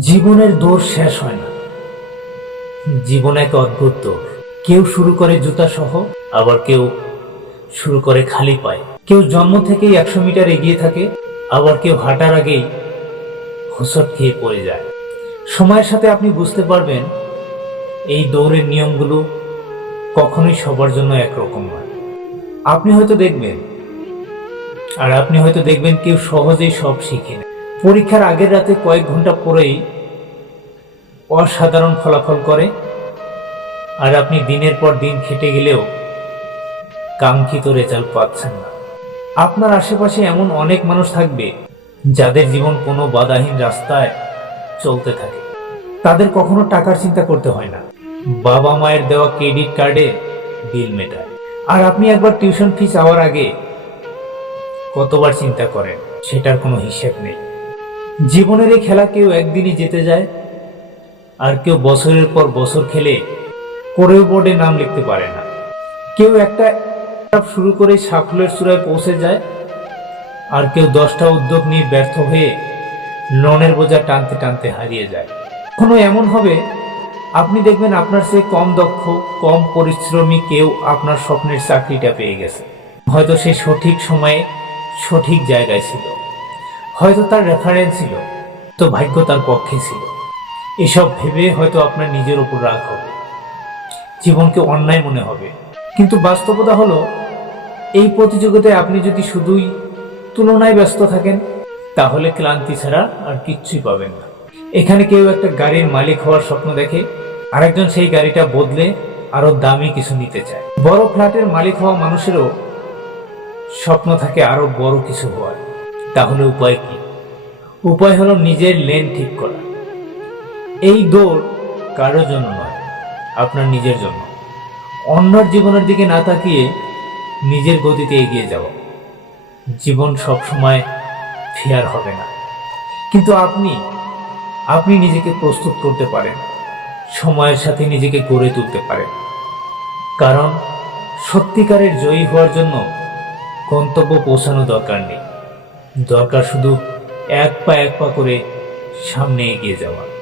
জীবনের দৌড় শেষ হয় না। জীবন এক অদ্ভুত দৌড়। কেউ শুরু করে জুতা সহ, আবার কেউ শুরু করে খালি পায়। কেউ জন্ম থেকেই একশো মিটার এগিয়ে থাকে, আবার কেউ হাঁটার আগেই হোসট খেয়ে পড়ে যায়। সময়ের সাথে আপনি বুঝতে পারবেন, এই দৌড়ের নিয়মগুলো কখনোই সবার জন্য একরকম নয়। আপনি হয়তো দেখবেন, আর আপনি হয়তো দেখবেন কেউ সহজেই সব শিখে পরীক্ষার আগের রাতে কয়েক ঘণ্টা পরেই অসাধারণ ফলাফল করে। আর আপনি দিনের পর দিন খেটে গেলেও কাঙ্ক্ষিত রেজাল্ট পাচ্ছেন না। আপনার আশেপাশে এমন অনেক মানুষ থাকবে যাদের জীবন কোনো বাধাহীন রাস্তায় চলতে থাকে। তাদের কখনো টাকার চিন্তা করতে হয় না। বাবা মায়ের দেওয়া ক্রেডিট কার্ডে বিল মেটায়। আর আপনি একবার টিউশন ফি চাওয়ার আগে কতবার চিন্তা করেন, সেটার কোনো হিসেব নেই। জীবনের এই খেলা কেউ একদিনই জিতে যায়, আর কেউ বছরের পর বছর খেলে করেও বোর্ডে নাম লিখতে পারে না। কেউ একটা শুরু করে সাফল্যের চূড়ায় পৌঁছে যায়, আর কেউ দশটা উদ্যোগ নিয়ে ব্যর্থ হয়ে লোনের বোঝা টানতে টানতে হারিয়ে যায়। কখনো এমন হবে? আপনি দেখবেন আপনার চেয়ে কম দক্ষ, কম পরিশ্রমী কেউ আপনার স্বপ্নের চাকরিটা পেয়ে গেছে। হয়তো সে সঠিক সময়ে সঠিক জায়গায় ছিল। হয়তো তার রেফারেন্স ছিল, তো ভাগ্য তার পক্ষে ছিল। এসব ভেবে হয়তো আপনার নিজের উপর রাগ হবে। জীবনকে অন্যায় মনে হবে। কিন্তু বাস্তবতা হলো, এই প্রতিযোগিতায় আপনি যদি শুধুই তুলনায় ব্যস্ত থাকেন, তাহলে ক্লান্তি ছাড়া আর কিচ্ছুই পাবেন না। এখানে কেউ একটা গাড়ির মালিক হওয়ার স্বপ্ন দেখে, আরেকজন সেই গাড়িটা বদলে আরও দামি কিছু নিতে চায়। বড় ফ্ল্যাটের মালিক হওয়া মানুষেরও স্বপ্ন থাকে আরও বড় কিছু হওয়ার। তাহলে উপায় কি? উপায় হলো নিজের লেন ঠিক করা। এই দৌড় কারোর জন্য নয়, আপনার নিজের জন্য। অন্যর জীবনের দিকে না তাকিয়ে নিজের গতিতে এগিয়ে যাওয়া। জীবন সবসময় ফেয়ার হবে না। কিন্তু আপনি আপনি নিজেকে প্রস্তুত করতে পারেন। সময়ের সাথে নিজেকে গড়ে তুলতে পারেন। কারণ সত্যিকারের জয়ী হওয়ার জন্য গন্তব্য পৌঁছানো দরকার নেই। দরকার শুধু এক পা এক পা করে সামনে এগিয়ে যাওয়া।